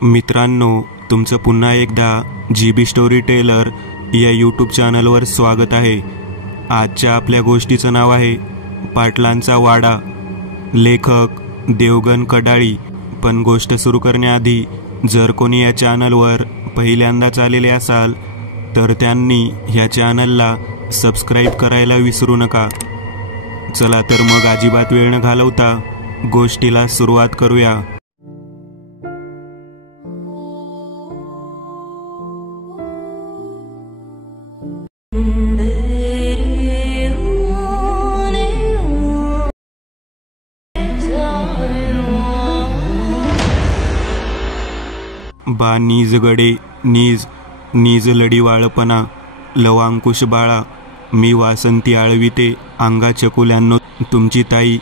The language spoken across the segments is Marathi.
मित्रांनो, तुमचं पुन्हा एकदा GB स्टोरी टेलर या यूट्यूब चॅनलवर स्वागत आहे। आजच्या आपल्या गोष्टीचं नाव आहे पाटलांचा वाडा। लेखक देवगण कडाळी। पण गोष्ट सुरू करण्याआधी जर कोणी या चॅनलवर पहिल्यांदाच आलेले असाल तर त्यांनी ह्या चॅनलला सबस्क्राईब करायला विसरू नका। चला तर मग अजिबात वेळ न घालवता गोष्टीला सुरुवात करूया। बा नीज गडे नीज नीज लढीवाळपणा लवांकुश बाळा मी वासंती आळविते अंगा चकुल्यांनो तुमची ताई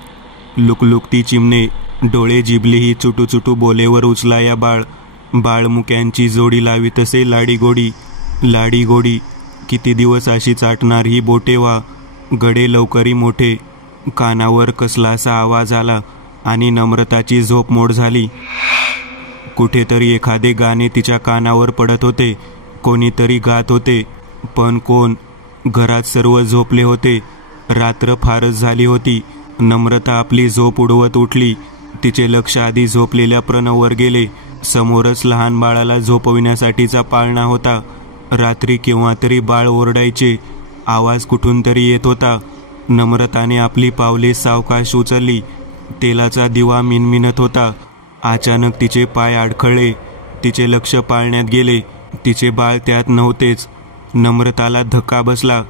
लुकलुकती चिमणे डोळे जिबलीही चुटू चुटू बोलेवर उचलाया बाळ बाळमुक्यांची जोडी लावितसे लाडी गोडी किती दिवस अशी चाटणार ही बोटे वा गडे लवकरी मोठे। कानावर कसलासा आवाज आला आणि नम्रताची झोप मोड झाली। कुठेतरी एखादे गाणे तिच्या कानावर पडत होते, कोणीतरी गात होते, पण कोण? घरात सर्व झोपले होते। रात्र फारच झाली होती। नम्रता आपली झोप उडवत उठली। तिचे लक्ष आधी झोपलेल्या प्रणववर गेले। समोरच लहान बाळाला झोपविण्यासाठीचा पाळणा होता। रात्री केव्हा तरी बाळ ओरडायचे, आवाज कुठून तरी येत होता। नम्रताने आपली पावले सावकाश उचलली। तेलाचा दिवा मिणमिणत होता। अचानक तिचे पाय अडखळले। तिचे लक्ष पाळण्यात गेले। तिचे बाळ त्यात नव्हतेच। नम्रताला धक्का बसला।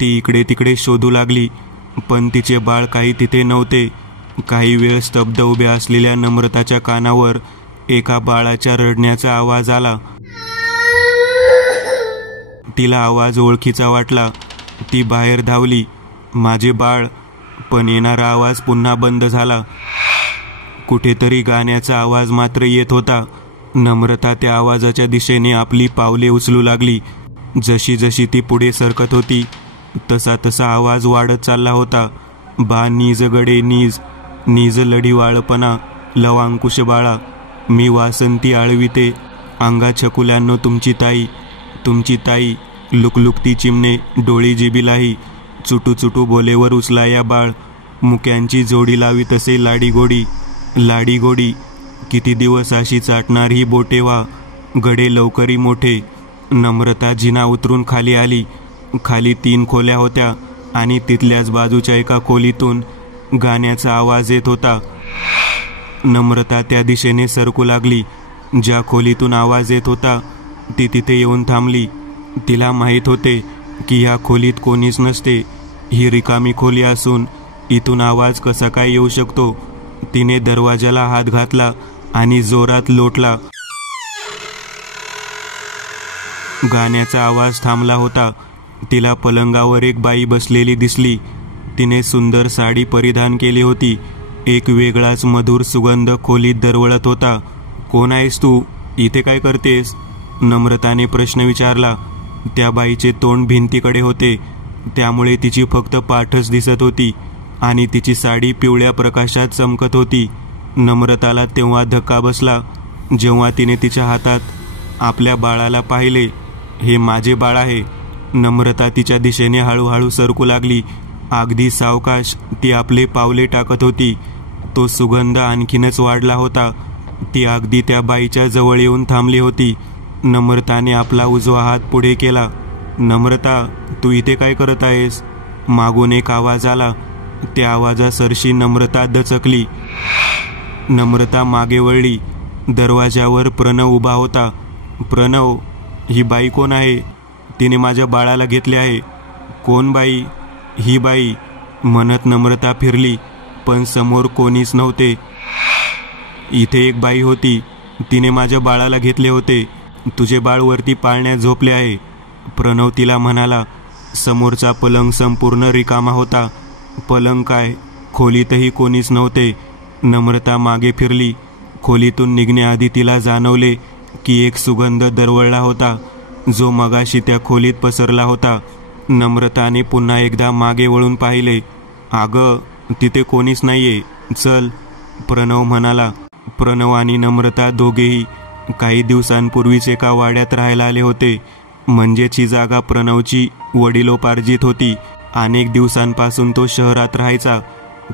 ती इकडे तिकडे शोधू लागली, पण तिचे बाळ काही तिथे नव्हते। काही वेळ स्तब्ध उभ्या असलेल्या नम्रताच्या कानावर एका बाळाच्या रडण्याचा आवाज आला। तिला आवाज ओळखीचा वाटला। ती बाहेर धावली, माझे बाळ। पण येणारा आवाज पुन्हा बंद झाला। कुठेतरी गाण्याचा आवाज मात्र येत होता। नम्रता त्या आवाजाच्या दिशेने आपली पावले उचलू लागली। जशी जशी ती पुढे सरकत होती तसा तसा आवाज वाढत चालला होता। बा नीज गडे नीज नीज लढीवाळपणा लवांकुश बाळा मी वासंती आळविते अंगा छकुल्यांनो तुमची ताई लुकलुकती चिमणे डोळी जिबीलाही चुटू चुटू बोलेवर उचलाया बाळ मुक्यांची जोडी लावितसे लाडी गोडी किती दिवस अशी चाटणार ही बोटे वा गडे लवकरी मोठे। नम्रता जिना उतरून खाली आली। खाली 3 खोल्या होत्या आणि तिथल्याच बाजूच्या एका खोलीतून गाण्याचा आवाज येत होता। नम्रता त्या दिशेने सरकू लागली। ज्या खोलीतून आवाज येत होता ती तिथे येऊन थांबली। तिला माहीत होते की ह्या खोलीत कोणीच नसते। ही रिकामी खोली असून इथून आवाज कसा काय येऊ शकतो? तिने दरवाजाला हात घातला आणि जोरात लोटला। गाण्याचा आवाज थांबला होता। तिला पलंगावर एक बाई बसलेली दिसली। तिने सुंदर साडी परिधान केली होती। एक वेगळाच मधुर सुगंध खोलीत दरवळत होता। कोण आहेस तू? इथे काय करतेस? नम्रताने प्रश्न विचारला। त्या बाईचे तोंड भिंतीकडे होते, त्यामुळे तिची फक्त पाठच दिसत होती आणि तिची साडी पिवळ्या प्रकाशात चमकत होती। नम्रताला तेव्हा धक्का बसला जेव्हा तिने तिच्या हातात आपल्या बाळाला पाहिले। हे माझे बाळ आहे। नम्रता तिच्या दिशेने हळूहळू सरकू लागली। अगदी सावकाश ती आपले पावले टाकत होती। तो सुगंध आणखीनच वाढला होता। ती अगदी त्या बाईच्या जवळ येऊन थांबली होती। नम्रताने आपला उजवा हात पुढे केला। नम्रता, तू इथे काय करत आहेस? मागून एक आवाज आला। त्या आवाजासरशी नम्रता दचकली। नम्रता मागे वळली। दरवाजावर प्रणव उभा होता। प्रणव, ही बाई कोण आहे? तिने माझ्या बाळाला घेतले आहे। कोण बाई? ही बाई म्हणत नम्रता फिरली, पण समोर कोणीच नव्हते। इथे एक बाई होती, तिने माझ्या बाळाला घेतले होते। तुझे बाळ वरती पाळण्यात झोपले आहे, प्रणव तिला म्हणाला। समोरचा पलंग संपूर्ण रिकामा होता। पलंग काय, खोलीतही कोणीच नव्हते। नम्रता मागे फिरली। खोलीतून निघण्याआधी तिला जाणवले की एक सुगंध दरवळला होता, जो मगाशी त्या खोलीत पसरला होता। नम्रताने पुन्हा एकदा मागे वळून पाहिले। अगं, तिथे कोणीच नाहीये, चल, प्रणव म्हणाला। प्रणव आणि नम्रता दोघेही काही दिवसांपूर्वीच एका वाड्यात राहायला आले होते. म्हणजेच ही जागा प्रणवची वडिलोपार्जित होती. अनेक दिवसांपासून तो शहरात राहायचा.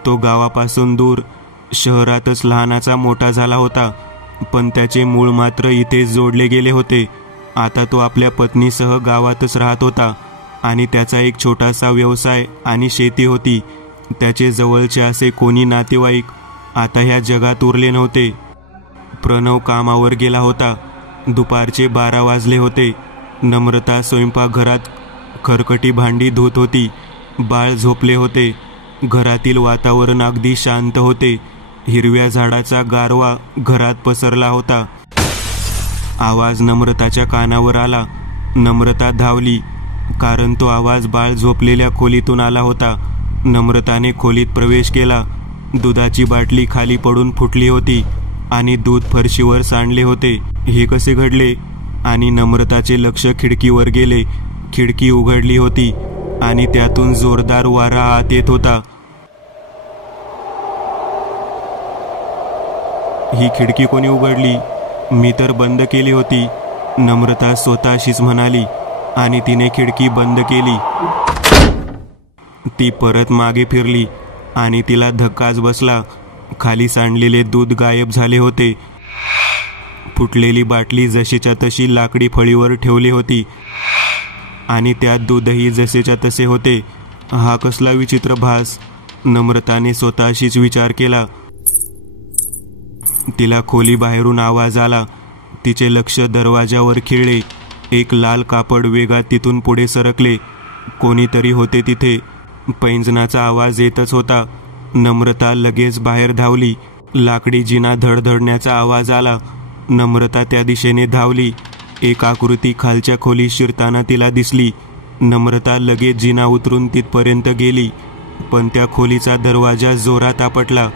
तो गावापासून दूर शहरातच लहानाचा मोठा झाला होता, पण त्याचे मूळ मात्र इथेच जोडले गेले होते. आता तो आपल्या पत्नीसह गावातच राहत होता आणि त्याचा एक छोटासा व्यवसाय आणि शेती होती. त्याचे जवळचे असे कोणी नातेवाईक आता ह्या जगात उरले नव्हते. प्रणव कामावर गेला होता. दुपारचे 12 वाजले होते. नम्रता स्वयंपाकघरात खरकटी भांडी धुत होती. बाळ झोपले होते. घरातील वातावरण अगदी शांत होते. हिरव्या झाडाचा गारवा घरात पसरला होता. आवाज नम्रताच्या कानावर आला. नम्रता धावली, कारण तो आवाज बाळ झोपलेल्या खोलीतून आला होता. नम्रताने खोलीत प्रवेश केला. दुधाची बाटली खाली पडून फुटली होती आणि दूध फरशीवर सांडले होते. हे कसे घडले? आणि नम्रताचे लक्ष खिडकीवर गेले. खिडकी उघडली होती आणि त्यातून जोरदार वारा आत येत होता. ही खिडकी कोणी उघडली? मी तर बंद केली होती, नम्रता स्वतःशीच म्हणाली आणि तिने खिडकी बंद केली. ती परत मागे फिरली आणि तिला धक्काच बसला. खाली सांडलेले दूध गायब झाले होते. फुटलेली बाटली जशीच्या तशी लाकडी फळीवर ठेवली होती आणि त्यात दूधही जसेच्या तसे होते. हा कसला विचित्र भास, नम्रताने स्वतःशीच विचार केला. तिला खोली बाहेरून आवाज आला. तिचे लक्ष दरवाजावर खिळले. एक लाल कापड वेगात तिथून पुढे सरकले. कोणीतरी होते तिथे. पैंजणाचा आवाज येतच होता. नम्रता लगेच बाहेर धावली. लाकडी जिना धडधडण्याचा आवाज आला. नम्रता त्या दिशेने धावली. एक आकृती खालच्या खोलीत शिरताना तिला दिसली. नम्रता लगेच जिना उतरून तिथपर्यंत गेली, पण त्या खोलीचा दरवाजा जोरात आपटला.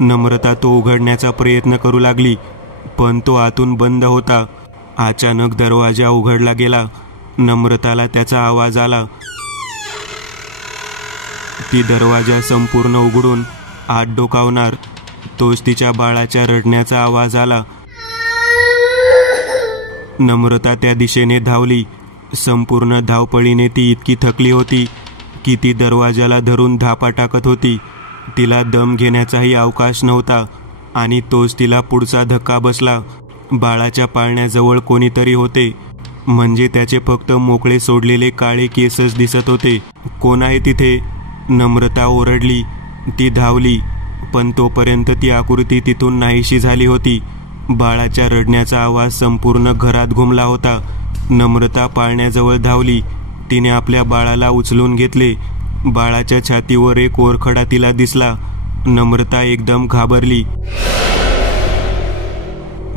नम्रता तो उघडण्याचा प्रयत्न करू लागली, पण तो आतून बंद होता. अचानक दरवाजा उघडला गेला. नम्रताला त्याचा आवाज आला. ती दरवाजा संपूर्ण उघडून आत डोकावणार, तोच तिच्या बाळाच्या रडण्याचा आवाज आला. नम्रता त्या दिशेने धावली. संपूर्ण धावपळीने ती इतकी थकली होती की ती दरवाजाला धरून धापा टाकत होती. तिला दम घेण्याचाही अवकाश नव्हता आणि तोच तिला पुढचा धक्का बसला. बाळाच्या पाळण्याजवळ कोणीतरी होते, म्हणजे त्याचे फक्त मोकळे सोडलेले काळे केसच दिसत होते. कोण आहे तिथे? नम्रता ओरडली. ती धावली, पण तोपर्यंत ती आकृती तिथून नाहीशी झाली होती. बाळाच्या रडण्याचा आवाज संपूर्ण घरात घुमला होता. नम्रता पाळण्याजवळ धावली. तिने आपल्या बाळाला उचलून घेतले. बाळाच्या छातीवर एक ओरखडा तिला दिसला. नम्रता एकदम घाबरली.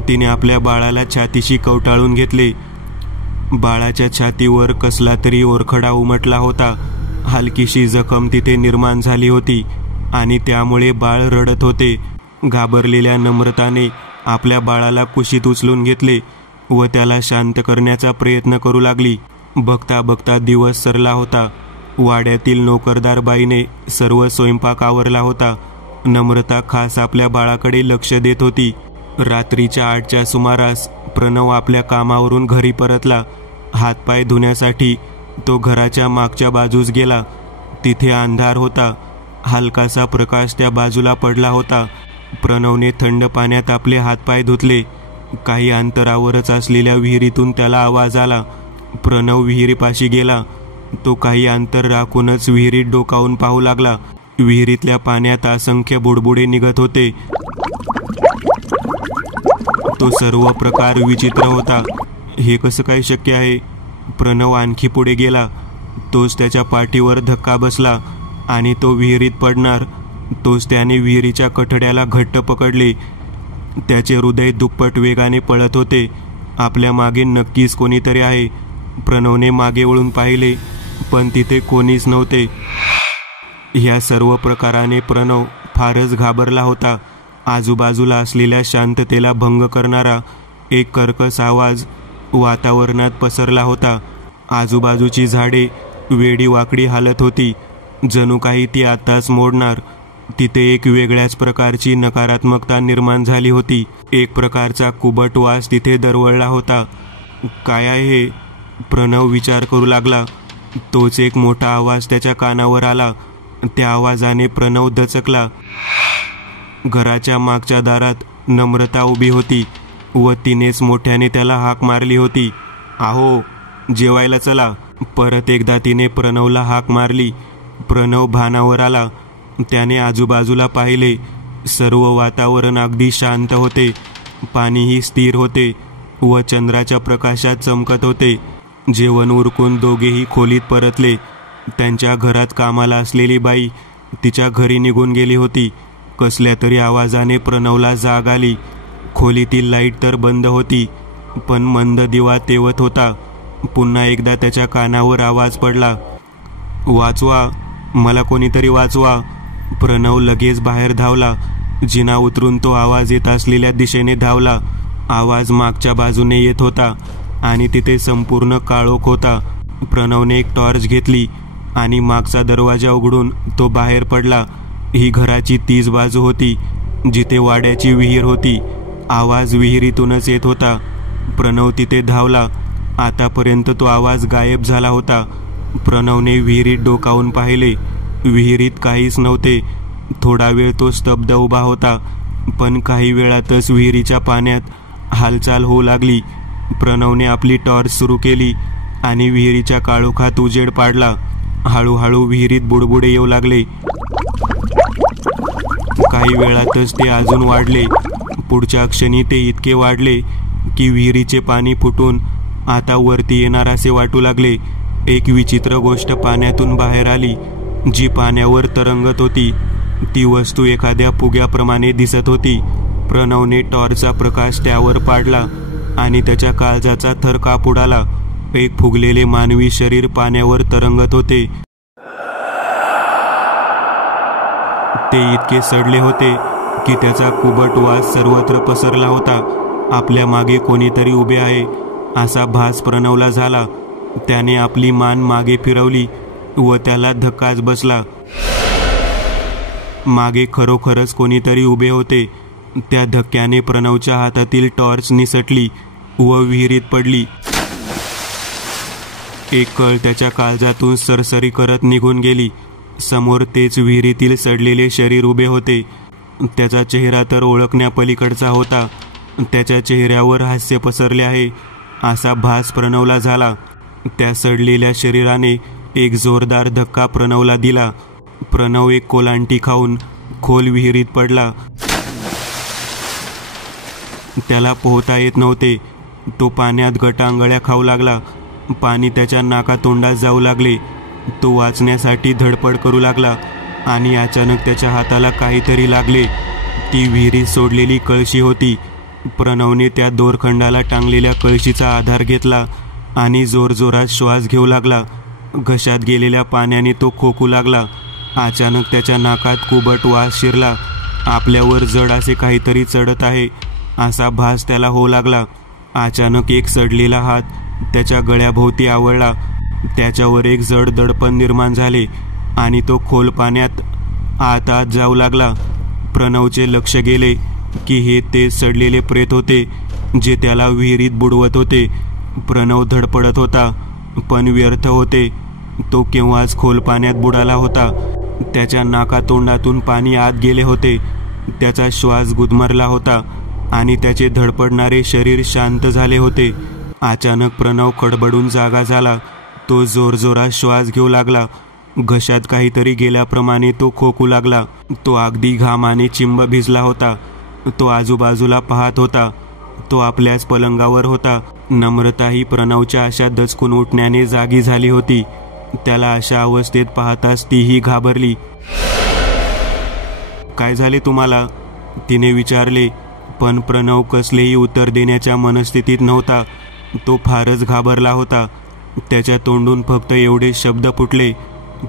तिने आपल्या बाळाला छातीशी कवटाळून घेतले. बाळाच्या छातीवर कसला तरी ओरखडा उमटला होता. हलकीशी जखम तिथे निर्माण झाली होती आणि त्यामुळे बाळ रडत होते. घाबरलेल्या नम्रताने आपल्या बाळाला कुशीत उचलून घेतले व त्याला शांत करण्याचा प्रयत्न करू लागली. बघता बघता दिवस सरला होता. वाड्यातील नोकरदार बाईने सर्व स्वयंपाक आवरला होता. नम्रता खास आपल्या बाळाकडे लक्ष देत होती. रात्रीच्या 8च्या सुमारास प्रणव आपल्या कामावरून घरी परतला. हातपाय धुण्यासाठी तो घराच्या मागच्या बाजूस गेला. तिथे अंधार होता. हलकासा प्रकाश त्या बाजूला पडला होता. प्रणवने थंड पाण्यात आपले हातपाय धुतले. काही अंतरावरच असलेल्या विहिरीतून त्याला आवाज आला. प्रणव विहिरीपाशी गेला. तो काही अंतर राखूनच विहिरीत डोकावून पाहू लागला. विहिरीतल्या पाण्यात असंख्य बुडबुडे निघत होते. तो सर्व प्रकार विचित्र होता. हे कसं काय शक्य आहे? प्रणव आणखी पुढे गेला. तोच त्याच्या पाठीवर धक्का बसला आणि तो विहिरीत पडणार. तोच त्याने विहिरीच्या कठड्याला घट्ट पकडले. त्याचे हृदय दुप्पट वेगाने पळत होते. आपल्या मागे नक्कीच कोणीतरी आहे. प्रणवने मागे वळून पाहिले, पण तिथे कोणीच नव्हते. ह्या सर्व प्रकाराने प्रणव फारच घाबरला होता. आजूबाजूला असलेल्या शांततेला भंग करणारा एक कर्कश आवाज वातावरणात पसरला होता. आजूबाजूची झाडे वेडी वाकडी हालत होती, जणू काही ती आताच मोडणार. तिथे एक वेगळ्याच प्रकारची नकारात्मकता निर्माण झाली होती. एक प्रकारचा कुबट वास तिथे दरवळला होता. काय आहे हे? प्रणव विचार करू लागला. तोच एक मोठा आवाज त्याच्या कानावर आला. त्या आवाजाने प्रणव दचकला. घराच्या मागच्या दारात नम्रता उभी होती व तिनेच मोठ्याने त्याला हाक मारली होती. आहो, जेवायला चला. परत एकदा तिने प्रणवला हाक मारली. प्रणव भानावर आला. त्याने आजूबाजूला पाहिले. सर्व वातावरण अगदी शांत होते. पाणीही स्थिर होते व चंद्राच्या प्रकाशात चमकत होते. जेवण उरकून दोघेही खोलीत परतले. त्यांच्या घरात कामाला असलेली बाई तिच्या घरी निघून गेली होती. कसल्या तरी आवाजाने प्रणवला जाग आली. खोलीतील लाईट तर बंद होती, पण मंद दिवा तेवत होता. पुन्हा एकदा त्याच्या कानावर आवाज पडला. वाचवा, मला कोणीतरी वाचवा. प्रणव लगेच बाहेर धावला. जिना उतरून तो आवाज येत असलेल्या दिशेने धावला. आवाज मागच्या बाजूने येत होता आणि तिथे संपूर्ण काळोख होता. प्रणवने एक टॉर्च घेतली आणि मागचा दरवाजा उघडून तो बाहेर पडला. ही घराची तीच बाजू होती जिथे वाड्याची विहीर होती. आवाज विहिरीतूनच येत होता. प्रणव तिथे धावला. आतापर्यंत तो आवाज गायब झाला होता. प्रणवने विहिरीत डोकावून पाहिले. विहिरीत काहीच नव्हते. थोडा वेळ तो स्तब्ध उभा होता, पण काही वेळातच विहिरीच्या पाण्यात हालचाल होऊ लागली. प्रणवने आपली टॉर्च सुरू केली आणि विहिरीच्या काळोखात उजेड पाडला. हळूहळू विहिरीत बुडबुडे येऊ लागले. काही वेळातच ते अजून वाढले. पुढच्या क्षणी ते इतके वाढले की विहिरीचे पाणी फुटून आता वरती येणार असे वाटू लागले. एक विचित्र गोष्ट पाण्यातून बाहेर आली, जी पाण्यावर तरंगत होती. ती वस्तू एखाद्या फुग्याप्रमाणे दिसत होती. प्रणवने टॉर्चचा प्रकाश त्यावर पाडला आणि त्याच्या काळजाचा थर काप उडाला. एक फुगलेले मानवी शरीर पाण्यावर तरंगत होते. ते इतके सडले होते की त्याचा कुबट वास सर्वत्र पसरला होता. आपल्या मागे कोणीतरी उभे आहे असा भास प्रणवला झाला. त्याने आपली मान मागे फिरवली व त्याला धक्काच बसला. मागे खरोखरच कोणीतरी उभे होते. त्या धक्क्याने प्रणवच्या हातातील टॉर्च निसटली व विहिरीत पडली. एक कळ त्याच्या काळजातून सरसरी करत निघून गेली. समोर तेच विहिरीतील सडलेले शरीर उभे होते. त्याचा चेहरा तर ओळखण्यापलीकडचा होता. त्याच्या चेहऱ्यावर हास्य पसरले आहे असा भास प्रणवला झाला. त्या सडलेल्या शरीराने एक जोरदार धक्का प्रणवला दिला. प्रणव एक कोलांटी खाऊन खोल विहिरीत पडला. त्याला पोहता येत नव्हते. तो पाण्यात गटांगळ्या खाऊ लागला. पाणी त्याच्या नाकातोंडात जाऊ लागले. तो वाचण्यासाठी धडपड करू लागला आणि अचानक त्याच्या हाताला काहीतरी लागले. ती विहिरीत सोडलेली कळशी होती. प्रणवने त्या दोरखंडाला टांगलेल्या कळशीचा आधार घेतला आणि जोरजोरात श्वास घेऊ लागला. घशात गेलेल्या पाण्याने तो खोकू लागला. अचानक त्याच्या नाकात कुबट वास शिरला. आपल्यावर जड असे काहीतरी चढत आहे असा भास त्याला होऊ लागला. अचानक एक सडलेला हात त्याच्या गळ्याभोवती आवळला. त्याच्यावर एक जड दडपण निर्माण झाले आणि तो खोल पाण्यात आत जाऊ लागला. प्रणवचे लक्ष गेले की हे ते सडलेले प्रेत होते जे त्याला विहिरीत बुडवत होते. प्रणव धडपडत होता, पण व्यर्थ होते. तो केव्हाच खोल पाण्यात बुडाला होता. त्याच्या नाकातोंडातून पाणी आत गेले होते. त्याचा श्वास गुदमरला होता आणि त्याचे धडपडणारे शरीर शांत झाले होते. अचानक प्रणव खडबडून जागा झाला. तो जोरजोरात श्वास घेऊ लागला. घशात काहीतरी गेल्याप्रमाणे तो खोकू लागला. तो अगदी घामाने चिंब भिजला होता. तो आजूबाजूला पाहत होता. तो आपल्याच पलंगावर होता. नम्रताही प्रणवच्या अशा दचकून उठण्याने जागी झाली होती. त्याला अशा अवस्थेत पाहताच तीही घाबरली. काय झाले तुम्हाला? तिने विचारले, पण प्रणव कसलेही उत्तर देण्याच्या मनस्थितीत नव्हता. तो फारच घाबरला होता. त्याच्या तोंडून फक्त एवढे शब्द फुटले,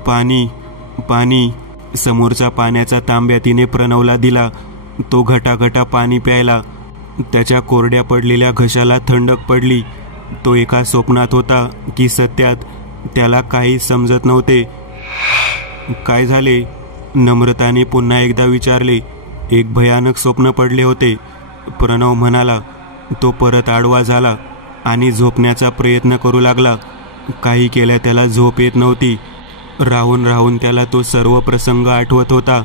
पाणी पाणी. समोरचा पाण्याचा तांब्या तिने प्रणवला दिला. तो घटाघटा पाणी प्यायला. त्याच्या कोरड्या पडलेल्या घशाला थंडक पडली. तो एका स्वप्नात होता की सत्यात? त्याला काही समजत नव्हते. काय झाले? नम्रताने पुन्हा एकदा विचारले. एक भयानक स्वप्न पडले होते, प्रणव म्हणाला. तो परत आडवा झाला आणि झोपण्याचा प्रयत्न करू लागला. काही केल्या त्याला झोप येत नव्हती. राहून राहून त्याला तो सर्व प्रसंग आठवत होता.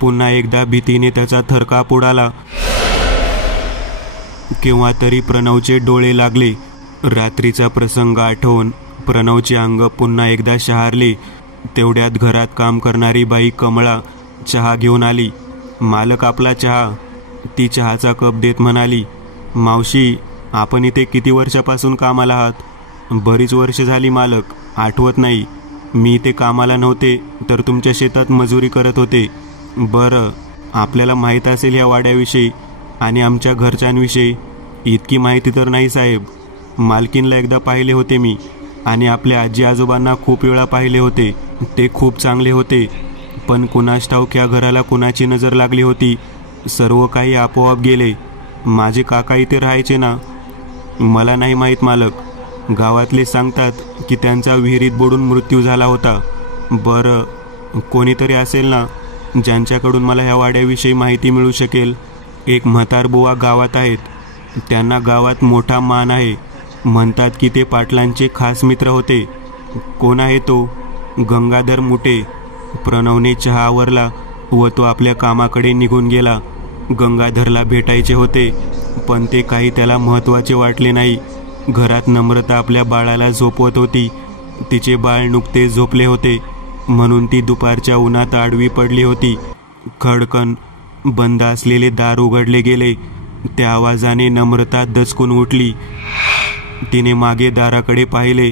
पुन्हा एकदा भीतीने त्याचा थरकाप उडाला. केव्हा तरी प्रणवचे डोळे लागले. रात्रीचा प्रसंग आठवून प्रणवचे अंग पुन्हा एकदा शहारले. तेवढ्यात घरात काम करणारी बाई कमळा चहा घेऊन आली. मालक आपला चहा, ती चहाचा कप देत म्हणाली. मावशी, आपण इथे किती वर्षापासून कामाला आहात? बरीच वर्ष झाली मालक, आठवत नाही. मी इथे कामाला नव्हते तर तुमच्या शेतात मजुरी करत होते. बरं, आपल्याला माहीत असेल या वाड्याविषयी आणि आमच्या घरच्यांविषयी? इतकी माहिती तर नाही साहेब. मालकीनला एकदा पाहिले होते मी आणि आपल्या आजी आजोबांना खूप वेळा पाहिले होते. ते खूप चांगले होते, पण कुणास ठाऊक या घराला कुणाची नजर लागली होती. सर्व काही आपोआप गेले. माझे काका इथे राहायचे ना? मला नाही माहीत मालक. गावातले सांगतात की त्यांचा विहिरीत बुडून मृत्यू झाला होता. बरं, कोणीतरी असेल ना ज्यांच्याकडून मला ह्या वाड्याविषयी माहिती मिळू शकेल? एक म्हातारबुवा गावात आहेत. त्यांना गावात मोठा मान आहे. म्हणतात की ते पाटलांचे खास मित्र होते. कोण आहे तो? गंगाधर मुटे. प्रणवने चहा आवरला व तो आपल्या कामाकडे निघून गेला. गंगाधरला भेटायचे होते, पण ते काही त्याला महत्त्वाचे वाटले नाही. घरात नम्रता आपल्या बाळाला झोपवत होती. तिचे बाळ नुकते झोपले होते म्हणून ती दुपारच्या उन्हात आडवी पडली होती. खडकन बंद असलेले दार उघडले गेले. त्या आवाजाने नम्रता दचकून उठली. तिने मागे दाराकडे पाहिले.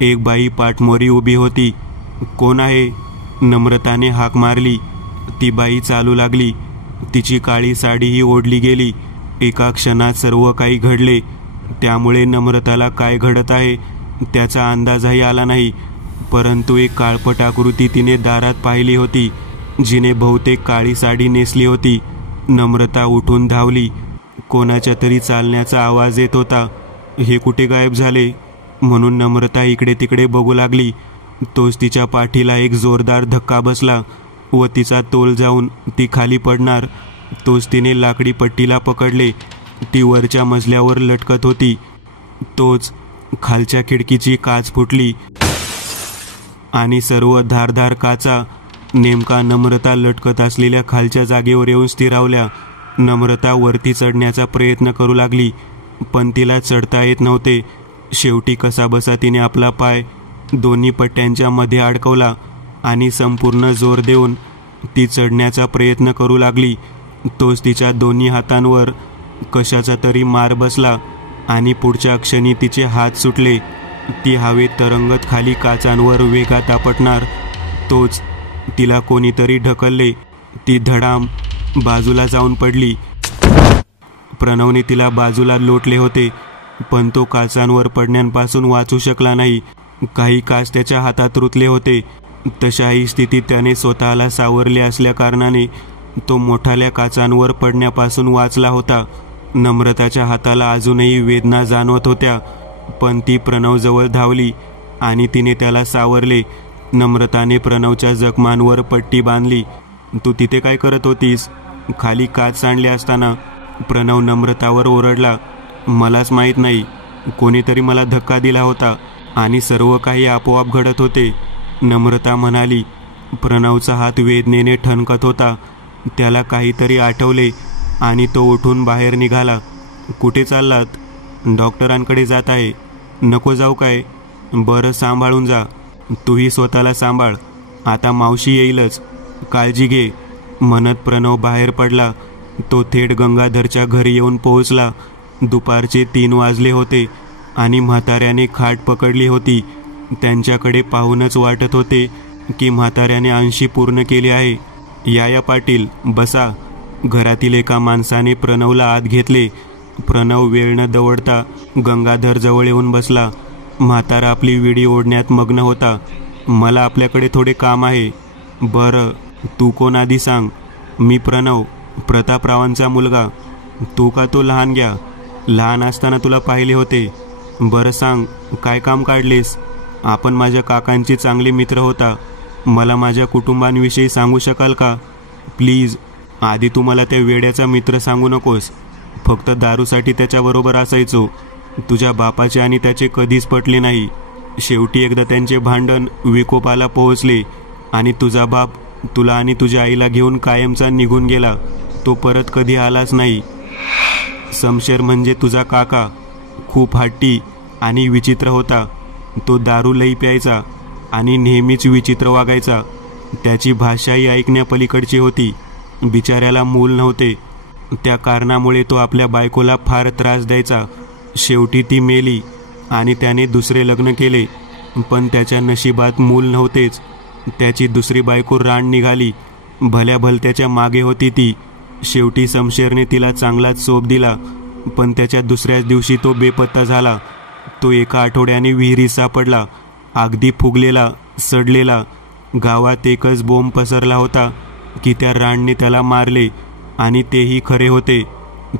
एक बाई पाठमोरी उभी होती. कोण आहे? नम्रताने हाक मारली. ती बाई चालू लागली. तिची काळी साडीही ओढली गेली. एका क्षणात सर्व काही घडले. त्यामुळे नम्रताला काय घडत आहे त्याचा अंदाजही आला नाही. परंतु एक काळपट आकृती तिने दारात पाहिली होती, जिने बहुतेक काळी साडी नेसली होती. नम्रता उठून धावली. कोणाच्या तरी चालण्याचा आवाज येत होता. हे कुठे गायब झाले म्हणून नम्रता इकडे तिकडे बघू लागली. तोच तिच्या पाठीला एक जोरदार धक्का बसला व तिचा तोल जाऊन ती खाली पडणार. तोच तिने लाकडी पट्टीला पकडले. ती वरच्या मजल्यावर लटकत होती. तोच खालच्या खिडकीची काच फुटली आणि सर्व धारधार काचा नेमका नम्रता लटकत असलेल्या खालच्या जागेवर येऊन स्थिरावल्या. नम्रता वरती चढण्याचा प्रयत्न करू लागली, पण तिला चढता येत नव्हते. शेवटी कसाबसा तिने आपला पाय दोन्ही पट्ट्यांच्या मध्ये अडकवला आणि संपूर्ण जोर देऊन ती चढण्याचा प्रयत्न करू लागली. तोच तिच्या दोन्ही हातांवर कशाचा तरी मार बसला आणि पुढच्या क्षणी तिचे हात सुटले. ती हवेत तरंगत खाली काचांवर वेगात आपटणार. तोच तिला कोणीतरी ढकलले. ती धडाम बाजूला जाऊन पडली. प्रणवने तिला बाजूला लोटले होते, पण तो काचांवर पडण्यापासून वाचू शकला नाही. काही काच त्याच्या हातात रुतले होते. तशाही स्थितीत त्याने स्वतःला सावरले असल्याकारणाने तो मोठाल्या काचांवर पडण्यापासून वाचला होता. नम्रताच्या हाताला अजूनही वेदना जाणवत होत्या, पण ती प्रणवजवळ धावली आणि तिने त्याला सावरले. नम्रताने प्रणवच्या जखमांवर पट्टी बांधली. तू तिथे काय करत होतीस? खाली काच सांडली असताना प्रणव नम्रतावर ओरडला. मलाच माहीत नाही, कोणीतरी मला धक्का दिला होता आणि सर्व काही आपोआप घडत होते, नम्रता म्हणाली. प्रणवचा हात वेदनेने ठणकत होता. त्याला काहीतरी आठवले आणि तो उठून बाहेर निघाला. कुठे चाललात? डॉक्टरांकडे जात आहे. नको जाऊ काय? बरं, सांभाळून जा. तूही स्वतःला सांभाळ. आता मावशी येईलच, काळजी घे म्हणत प्रणव बाहेर पडला. तो थेट गंगाधरच्या घरी येऊन पोहोचला. दुपारचे 3 वाजले होते आणि म्हाताऱ्याने खाट पकडली होती. त्यांच्याकडे पाहूनच वाटत होते की म्हाताऱ्याने 80 पूर्ण केली आहे. या पाटील, बसा. घरातील एका माणसाने प्रणवला आत घेतले. प्रणव वेळ न दवडता गंगाधर जवळ येऊन बसला. म्हातारा आपली विडी ओढण्यात मग्न होता. मला आपल्याकडे थोडे काम आहे. बरं, तू कोण आधी सांग. मी प्रणव, प्रतापरावांचा मुलगा. तू का तो लहान घ्या? लहान असताना तुला पाहिले होते. बरं सांग, काय काम काढलेस? आपण माझ्या काकांचे चांगले मित्र होता. मला माझ्या कुटुंबांविषयी सांगू शकाल का? प्लीज. आधी तू मला त्या वेड्याचा मित्र सांगू नकोस. फक्त दारूसाठी त्याच्याबरोबर असायचो. तुझ्या बापाचे आणि त्याचे कधीच पटले नाही. शेवटी एकदा त्यांचे भांडण विकोपाला पोहोचले आणि तुझा बाप तुला आणि तुझ्या आईला घेऊन कायमचा निघून गेला. तो परत कधी आलाच नाही. शमशेर म्हणजे तुझा काका खूप हट्टी आणि विचित्र होता. तो दारू लई प्यायचा आणि नेहमीच विचित्र वागायचा. त्याची भाषाही ऐकण्यापलीकडची होती. बिचाऱ्याला मूल नव्हते. त्या कारणामुळे तो आपल्या बायकोला फार त्रास द्यायचा. शेवटी ती मेली आणि त्याने दुसरे लग्न केले. पण त्याच्या नशिबात मूल नव्हतेच. त्याची दुसरी बायको रान निघाली. भल्या भलत्याच्या मागे होती ती. शेवटी शमशेरने तिला चांगलाच सोप दिला. पण त्याच्या दुसऱ्याच दिवशी तो बेपत्ता झाला. तो एका आठवड्याने विहिरीत सापडला, अगदी फुगलेला, सडलेला. गावात एकच बोंब पसरला होता की त्या राणने त्याला मारले आणि तेही खरे होते.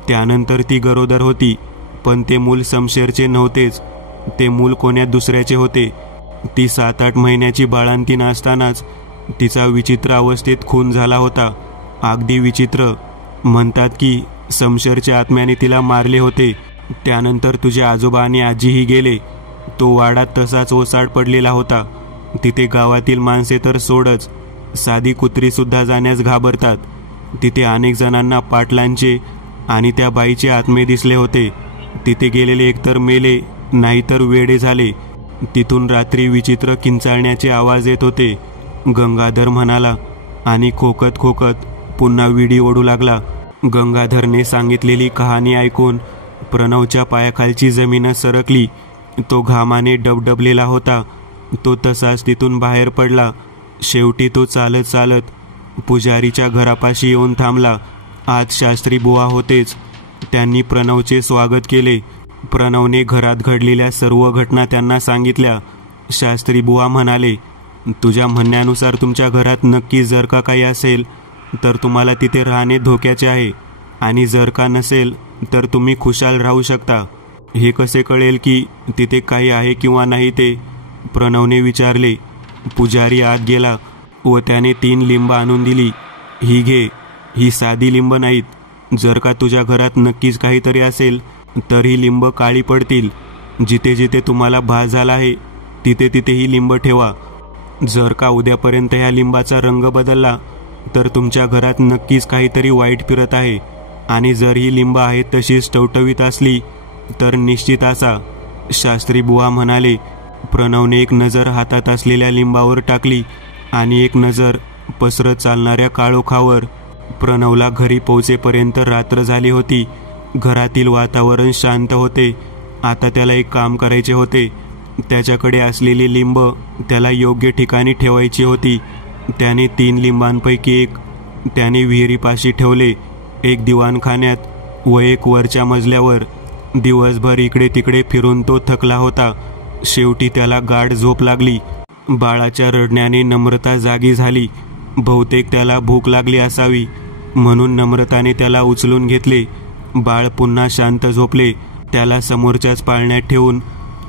त्यानंतर ती गरोदर होती. पण ते मूल शमशेरचे नव्हतेच. ते मूल कोण्या दुसऱ्याचे होते. ती 7-8 महिन्याची बाळंतीण असतानाच तिचा विचित्र अवस्थेत खून झाला होता. अगदी विचित्र. म्हणतात की शमशेरच्या आत्म्याने तिला मारले होते. त्यानंतर तुझे आजोबा आणि आजीही गेले. तो वाडा तसाच ओसाड पडलेला होता. तिथे गावातील माणसे तर सोडच, साधी कुत्रीसुद्धा जाण्यास घाबरतात. तिथे अनेक जणांना पाटलांचे आणि त्या बाईचे आत्मे दिसले होते. तिथे गेलेले एकतर मेले नाहीतर वेडे झाले. तिथून रात्री विचित्र किंचाळण्याचे आवाज येत होते. गंगाधर म्हणाला आणि खोकत खोकत पुन्हा विडी ओढू लागला. गंगाधरने सांगितलेली कहाणी ऐकून प्रणवच्या पायाखालची जमीन सरकली. तो घामाने डबडबलेला होता. तो तसाच तिथून बाहेर पडला. शेवटी तो चालत चालत पुजारीच्या घरापाशी येऊन थांबला. आज शास्त्री बुवा होतेच. त्यांनी प्रणवचे स्वागत केले. प्रणवने घरात घडलेल्या सर्व घटना त्यांना सांगितल्या. शास्त्री बुवा म्हणाले, तुझ्या म्हणण्यानुसार तुमच्या घरात नक्की जर का काही असेल तर तुम्हाला तिथे राहणे धोक्याचे आहे, आणि जर का नसेल तर तुम्ही खुशाल राहू शकता. हे कसे कळेल की तिथे काही आहे किंवा नाही ते? प्रणवने विचारले. पुजारी आत गेला व त्याने 3 लिंब आणून दिली. ही घे. ही साधी लिंब नाहीत. जर का तुझ्या घरात नक्कीच काहीतरी असेल तर ही लिंब काळी पडतील. जिथे जिथे तुम्हाला भास झाला आहे तिथे तिथे ही लिंब ठेवा. जर का उद्यापर्यंत ह्या लिंबाचा रंग बदलला तर तुमच्या घरात नक्कीच काहीतरी वाईट फिरत आहे. आणि जर ही लिंब आहे तशीच टवटवीत असली तर निश्चित असा. शास्त्री बुवा म्हणाले. प्रणवने एक नजर हातात असलेल्या लिंबावर टाकली आणि एक नजर पसरत चालणाऱ्या काळोखावर. प्रणवला घरी पोहोचेपर्यंत रात्र झाली होती. घरातील वातावरण शांत होते. आता त्याला एक काम करायचे होते. त्याच्याकडे असलेली लिंब त्याला योग्य ठिकाणी ठेवायची होती. त्याने 3 लिंबांपैकी एक त्याने विहिरीपाशी ठेवले, एक दिवाणखान्यात व एक वरच्या मजल्यावर. दिवसभर इकडे तिकडे फिरून तो थकला होता. शेवटी त्याला गाढ झोप लागली. बाळाच्या रडण्याने नम्रता जागी झाली. बहुतेक त्याला भूक लागली असावी म्हणून नम्रताने त्याला उचलून घेतले. बाळ पुन्हा शांत झोपले. त्याला समोरच्याच पाळण्यात ठेवून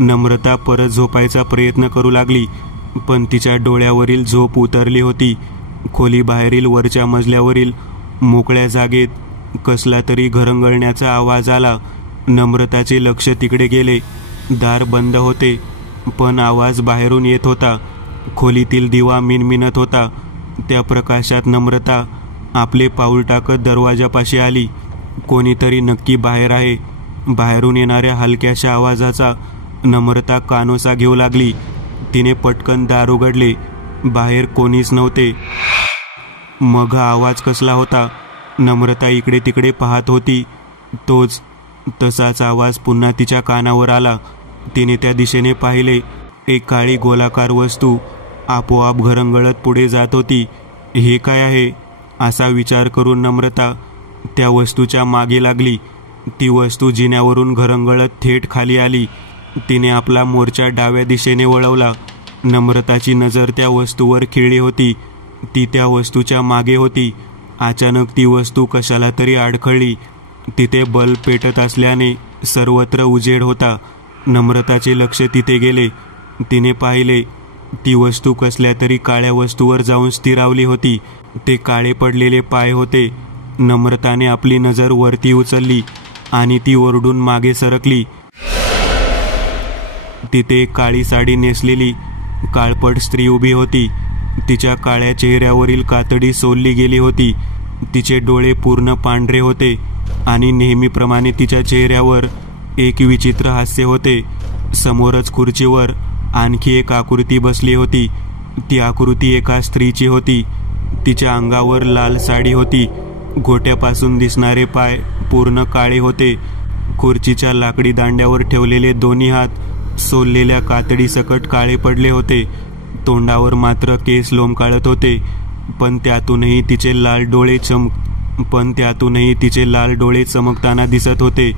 नम्रता परत झोपायचा प्रयत्न करू लागली. पण तिच्या डोळ्यावरील झोप उतरली होती. खोलीबाहेरील वरच्या मजल्यावरील मोकळ्या जागेत कसला तरी घरंगळण्याचा आवाज आला. नम्रताचे लक्ष तिकडे गेले. दार बंद होते पण आवाज बाहेरून येत होता. खोलीतील दिवा मिणमिणत होता. त्या प्रकाशात नम्रता आपले पाऊल टाकत दरवाजापाशी आली. कोणीतरी नक्की बाहेर आहे. बाहेरून येणाऱ्या हलक्याशा आवाजाचा नम्रता कानोसा घेऊ लागली. तिने पटकन दार उघडले. बाहेर कोणीच नव्हते. मग हा आवाज कसला होता? नम्रता इकडे तिकडे पाहत होती. तोच तसाच आवाज पुन्हा तिच्या कानावर आला. तिने त्या दिशेने पाहिले. एक काळी गोलाकार वस्तू आपोआप घरंगळत पुढे जात होती. हे काय आहे असा विचार करून नम्रता त्या वस्तूच्या मागे लागली. ती वस्तू जिन्यावरून घरंगळत थेट खाली आली. तिने आपला मोर्चा डाव्या दिशेने वळवला. नम्रताची नजर त्या वस्तूवर खिळली होती. ती त्या वस्तूच्या मागे होती. अचानक ती वस्तू कशाला तरी अडखळली. तिथे बल्ब पेटत असल्याने सर्वत्र उजेड होता. नम्रताचे लक्ष तिथे गेले. तिने पाहिले ती वस्तू कसल्या तरी काळ्या वस्तूवर जाऊन स्थिरावली होती. ते काळे पडलेले पाय होते. नम्रताने आपली नजर वरती उचलली आणि ती ओरडून मागे सरकली. तिथे एक काळी साडी नेसलेली काळपट स्त्री उभी होती. तिच्या काळ्या चेहऱ्यावरील कातडी सोलली गेली होती. तिचे डोळे पूर्ण पांढरे होते आणि नेहमीप्रमाणे तिच्या चेहऱ्यावर एक विचित्र हास्य होते. समोरच खुर्चीवर आणखी एक आकृती बसली होती. ती आकृती एका स्त्रीची होती. तिच्या अंगावर लाल साडी होती. घोट्यापासून दिसणारे पाय पूर्ण काळे होते. खुर्चीच्या लाकडी दांड्यावर ठेवलेले दोन्ही हात सोललेल्या कातडी सकट काळे पडले होते. तोंडावर मात्र केस लोंबकाळत होते, पण त्यातूनही तिचे लाल डोळे चमकताना दिसत होते.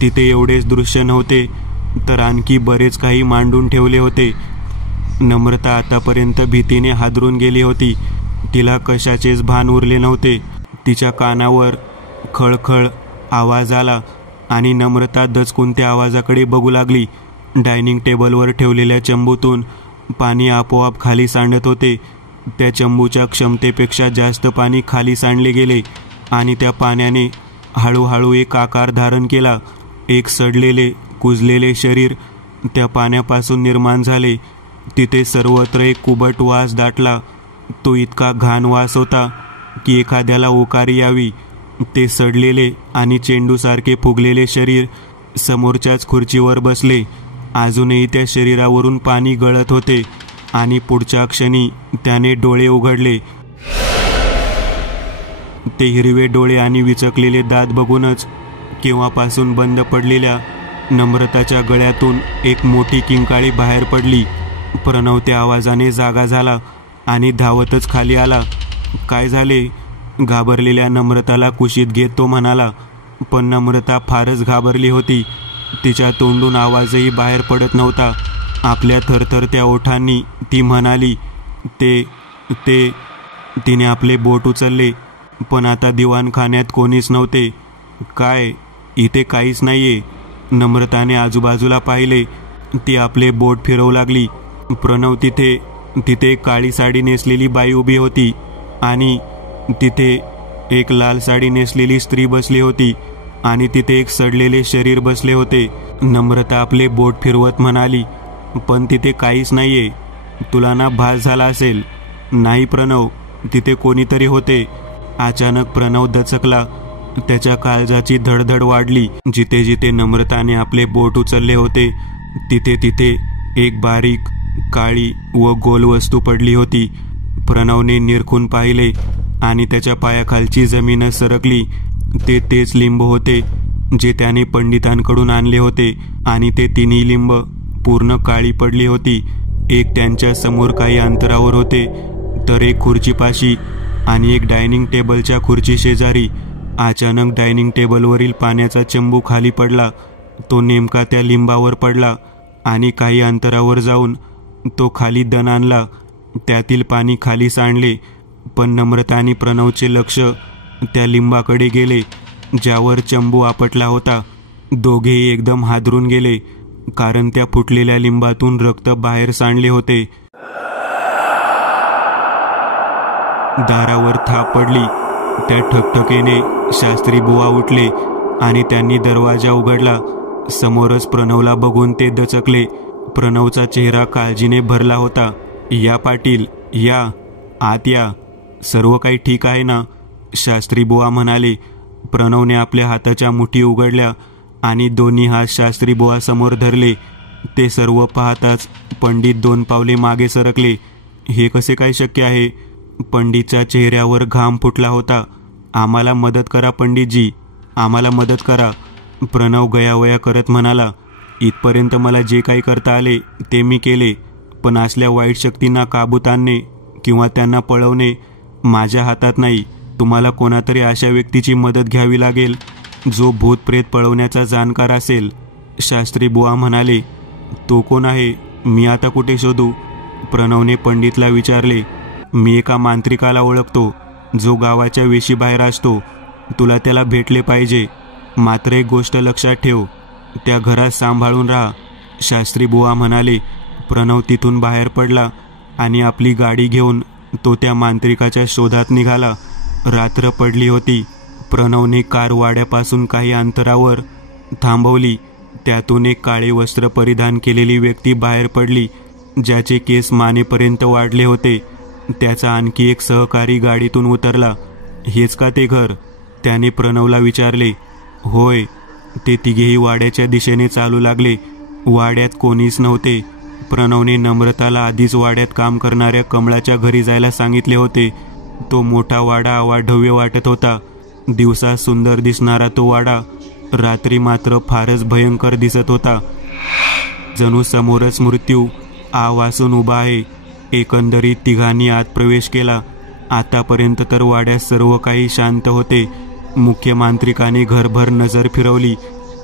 तिथे एवढेच दृश्य नव्हते तर आणखी बरेच काही मांडून ठेवले होते. नम्रता आतापर्यंत भीतीने हादरून गेली होती. तिला कशाचेच भान उरले नव्हते. तिच्या कानावर खळखळ आवाज आला आणि नम्रता दचकून त्या आवाजाकडे बघू लागली. डायनिंग टेबलवर ठेवलेल्या चंबूतून पाणी आपोआप खाली सांडत होते. त्या चंबूच्या क्षमतेपेक्षा जास्त पाणी खाली सांडले गेले आणि त्या पाण्याने हळूहळू एक आकार धारण केला. एक सडलेले कुजलेले शरीर त्या पाण्यापासून निर्माण झाले. तिथे सर्वत्र एक कुबट वास दाटला. तो इतका घाण वास होता की एखाद्याला ओकारी यावी. ते सडलेले आणि चेंडूसारखे फुगलेले शरीर समोरच्याच खुर्चीवर बसले. अजूनही त्या शरीरावरून पाणी गळत होते आणि पुढच्या क्षणी त्याने डोळे उघडले. ते हिरवे डोळे आणि विचकलेले दात बघूनच केव्हापासून बंद पडलेल्या नम्रताच्या गळ्यातून एक मोठी किंकाळी बाहेर पडली. प्रणव त्या आवाजाने जागा झाला आणि धावतच खाली आला. काय झाले? घाबरलेल्या नम्रताला कुशीत घेत तो म्हणाला. पण नम्रता फारच घाबरली होती. तिच्या तोंडून आवाजही बाहेर पडत नव्हता. आपल्या थरथरत्या ओठांनी ती म्हणाली, ते तिने आपले बोट उचलले, पण आता दिवाणखान्यात कोणीच नव्हते. काय? इथे काहीच नाहीये. नम्रताने आजूबाजूला पाहिले. ती आपले बोट फिरवू लागली. प्रणव, तिथे काळी साडी नेसलेली बाई उभी होती आणि तिथे एक लाल साडी नेसलेली स्त्री बसली होती आणि तिथे एक सडलेले शरीर बसले होते. नम्रता आपले बोट फिरवत म्हणाली, पण तिथे काहीच नाहीये. तुला ना भास झाला असेल. नाही प्रणव, तिथे कोणीतरी होते. अचानक प्रणव दचकला. त्याच्या काळजाची धडधड वाढली. जिथे जिथे नम्रताने आपले बोट उचलले होते तिथे एक बारीक काळी व गोल वस्तू पडली होती. प्रणवने निरखून पाहिले आणि त्याच्या पायाखालची जमीन सरकली. तेच लिंब होते जे त्याने पंडितांकडून आणले होते आणि ते तिन्ही लिंब पूर्ण काळी पडली होती. एक त्यांच्या समोर काही अंतरावर होते तर एक खुर्चीपाशी आणि एक डायनिंग टेबलच्या खुर्ची शेजारी. अचानक डायनिंग टेबलवरील पाण्याचा चंबू खाली पडला. तो नेमका त्या लिंबावर पडला आणि काही अंतरावर जाऊन तो खाली दण आणला. त्यातील पाणी खाली सांडले. पण नम्रता आणि प्रणवचे लक्ष त्या लिंबाकडे गेले ज्यावर चंबू आपटला होता. दोघेही एकदम हादरून गेले, कारण त्या फुटलेल्या लिंबातून रक्त बाहेर सांडले होते. दारावर थाप पडली. त्या ठकठकेने शास्त्री बुवा उठले आणि त्यांनी दरवाजा उघडला. समोरच प्रणवला बघून ते दचकले. प्रणवचा चेहरा काळजीने भरला होता. या पाटील, या आत या. सर्व काही ठीक आहे ना? शास्त्री बुवा म्हणाले. प्रणवने आपल्या हाताच्या मुठी उघडल्या आणि दोन्ही हात शास्त्री बुवा समोर धरले. ते सर्व पाहताच पंडित 2 पावले मागे सरकले. हे कसे काय शक्य आहे? पंडितच्या चेहऱ्यावर घाम फुटला होता. आम्हाला मदत करा पंडितजी, आम्हाला मदत करा. प्रणव गयावया करत म्हणाला. इथपर्यंत मला जे काही करता आले ते मी केले, पण असल्या वाईट शक्तींना काबूत आणणे किंवा त्यांना पळवणे माझ्या हातात नाही. तुम्हाला कोणातरी अशा व्यक्तीची मदत घ्यावी लागेल जो भूत प्रेत पळवण्याचा जाणकार असेल. शास्त्री बुवा म्हणाले. तो कोण आहे? मी आता कुठे शोधू? प्रणवने पंडितला विचारले. मी एका मांत्रिकाला ओळखतो जो गावाच्या वेशीबाहेर असतो. तुला त्याला भेटले पाहिजे. मात्र एक गोष्ट लक्षात ठेव, त्या घरात सांभाळून राहा. शास्त्री बुवा म्हणाले. प्रणव तिथून बाहेर पडला आणि आपली गाडी घेऊन तो त्या मांत्रिकाच्या शोधात निघाला. रात्र पडली होती. प्रणवने कार वाड्यापासून काही अंतरावर थांबवली. त्यातून एक काळे वस्त्र परिधान केलेली व्यक्ती बाहेर पडली, ज्याचे केस मानेपर्यंत वाढले होते. त्याचा आणखी एक सहकारी गाडीतून उतरला. हेच का ते घर? त्याने प्रणवला विचारले. होय. ते तिघेही वाड्याच्या दिशेने चालू लागले. वाड्यात कोणीच नव्हते. प्रणवने नम्रताला आधीच वाड्यात काम करणाऱ्या कमळाच्या घरी जायला सांगितले होते. तो मोठा वाडा अवाढव्य वाटत होता. दिवसा सुंदर दिसणारा तो वाडा रात्री मात्र फारच भयंकर दिसत होता. जणू समोरच मृत्यू आवासून उभा आहे. एकंदरीत तिघांनी आत प्रवेश केला. आतापर्यंत तर वाड्यात सर्व काही शांत होते. मुख्य मांत्रिकाने घरभर नजर फिरवली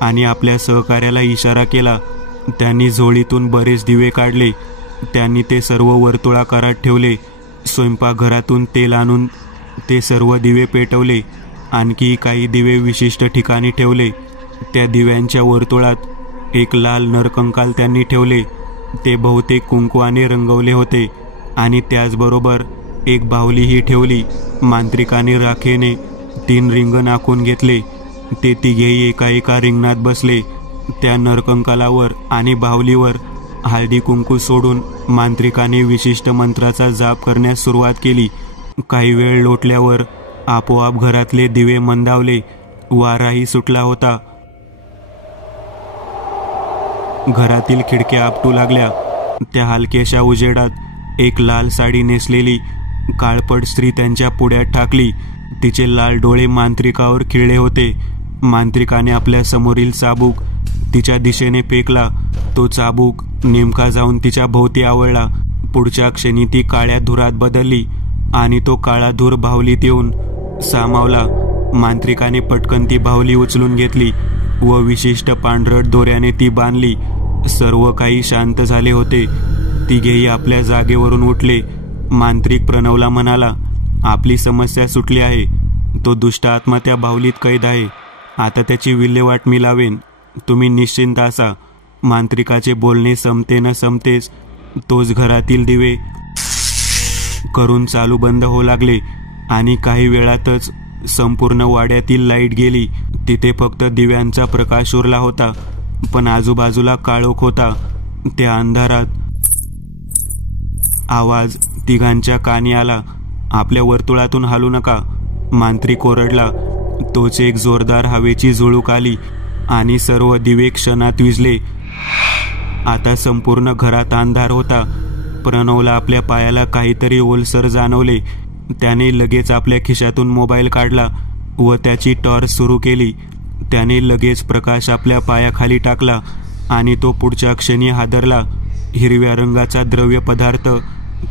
आणि आपल्या सहकार्याला इशारा केला. त्यांनी झोळीतून बरेच दिवे काढले. त्यांनी ते सर्व वर्तुळाकारात ठेवले. स्वयंपाकघरातून तेल आणून ते सर्व दिवे पेटवले. आणखी काही दिवे विशिष्ट ठिकाणी ठेवले. त्या दिव्यांच्या वर्तुळात एक लाल नरकंकाल त्यांनी ठेवले. ते बहुतेक कुंकवाने रंगवले होते आणि त्याचबरोबर एक बाहुलीही ठेवली. मांत्रिकाने राखेने 3 रिंगण आखून घेतले. ते तिघेही एका रिंगणात बसले. त्या नरकंकालावर आणि बाहुलीवर हळदी कुंकू सोडून मांत्रिकाने विशिष्ट मंत्राचा जाप करण्यास सुरुवात केली. काही वेळ लोटल्यावर आपोआप घरातले दिवे मंदावले. वाराही सुटला होता. घरातील खिडक्या आपटू लागल्या. त्या हलक्याशा उजेडात एक लाल साडी नेसलेली काळपट स्त्री त्यांच्या पुढ्यात ठाकली. तिचे लाल डोळे मांत्रिकावर खिळले होते. मांत्रिकाने आपल्या समोरील चाबूक तिच्या दिशेने फेकला. तो चाबूक नेमका जाऊन तिच्या भोवती आवळला. पुढच्या क्षणी ती काळ्या धुरात बदलली आणि तो काळा धूर बाहुलीत येऊन सामावला. मांत्रिकाने पटकन ती बाहुली उचलून घेतली व विशिष्ट पांढरट दोऱ्याने ती बांधली. सर्व काही शांत झाले होते. तिघेही आपल्या जागेवरून उठले. मांत्रिक प्रणवला म्हणाला, आपली समस्या सुटली आहे. तो दुष्ट आत्मा त्या बाहुलीत कैद आहे. आता त्याची विल्हेवाट मी लावेन. तुम्ही निश्चिंत असा. मांत्रिकाचे बोलणे संपते न संपतेच तोच घरातील दिवे करून चालू बंद होऊ लागले आणि काही वेळातच संपूर्ण वाड्यातील लाईट गेली. तिथे फक्त दिव्यांचा प्रकाश उरला होता, पण आजूबाजूला काळोख होता. त्या अंधारात आवाज तिघांच्या कानी आला. आपल्या वर्तुळातून हालू नका. मांत्रिक ओरडला. तोच एक जोरदार हवेची झुळूक आली आणि सर्व दिवे क्षणात विझले. आता संपूर्ण घरात अंधार होता. प्रणवला आपल्या पायाला काहीतरी ओलसर जाणवले. त्याने लगेच आपल्या खिशातून मोबाईल काढला व त्याची टॉर्च सुरू केली. त्याने लगेच प्रकाश आपल्या पायाखाली टाकला आणि तो पुढच्या क्षणी हादरला. हिरव्या रंगाचा द्रव्य पदार्थ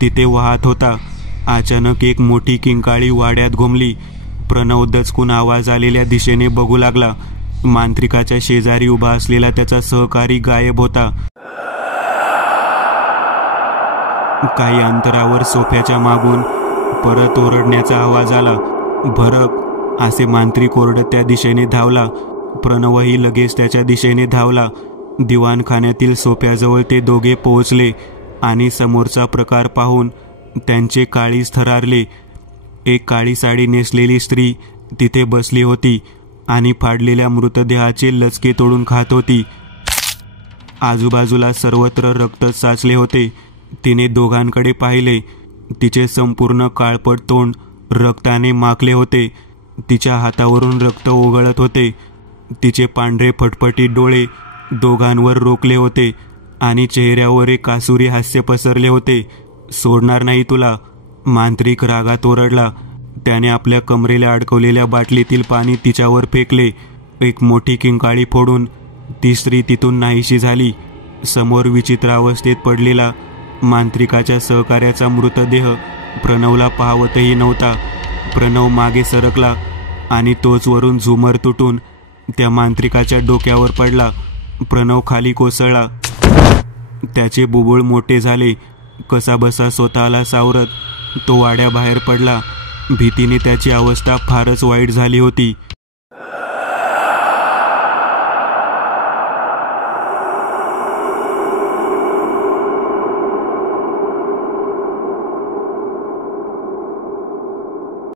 तिथे वाहत होता. अचानक एक मोठी किंकाळी वाड्यात घुमली. प्रणव दचकून आवाज आलेल्या दिशेने बघू लागला. मांत्रिकाच्या शेजारी उभा असलेला त्याचा सहकारी गायब होता. काही अंतरावर सोफ्याच्या मागून परत ओरडण्याचा आवाज आला. भरक असे मांत्रिक ओरडत त्या दिशेने धावला. प्रणवही लगेच त्याच्या दिशेने धावला. दिवाणखान्यातील सोफ्याजवळ ते दोघे पोहोचले आणि समोरचा प्रकार पाहून त्यांचे काळीज थरारले. एक काळी साडी नेसलेली स्त्री तिथे बसली होती आणि फाडलेल्या मृतदेहाचे लचके तोडून खात होती. आजूबाजूला सर्वत्र रक्त साचले होते. तिने दोघांकडे पाहिले. तिचे संपूर्ण काळपट तोंड रक्ताने माखले होते. तिच्या हातावरून रक्त ओघळत होते. तिचे पांढरे फटफटीत डोळे दोघांवर रोखले होते आणि चेहऱ्यावर एक आसुरी हास्य पसरले होते. सोडणार नाही तुला, मांत्रिक रागात ओरडला. त्याने आपल्या कमरेला अडकवलेल्या बाटलीतील पाणी तिच्यावर फेकले. एक मोठी किंकाळी फोडून ती स्त्री तिथून नाहीशी झाली. समोर विचित्र अवस्थेत पडलेला मांत्रिकाच्या सहकार्याचा मृतदेह प्रणवला पाहवतही नव्हता. प्रणव मागे सरकला आणि तोच वरून झुमर तुटून त्या मांत्रिकाच्या डोक्यावर पडला. प्रणव खाली कोसळला. त्याचे बुबुळ मोठे झाले. कसाबसा स्वतःला सावरत तो वाड्याबाहेर पडला. भीतीने त्याची अवस्था फारच वाईट झाली होती.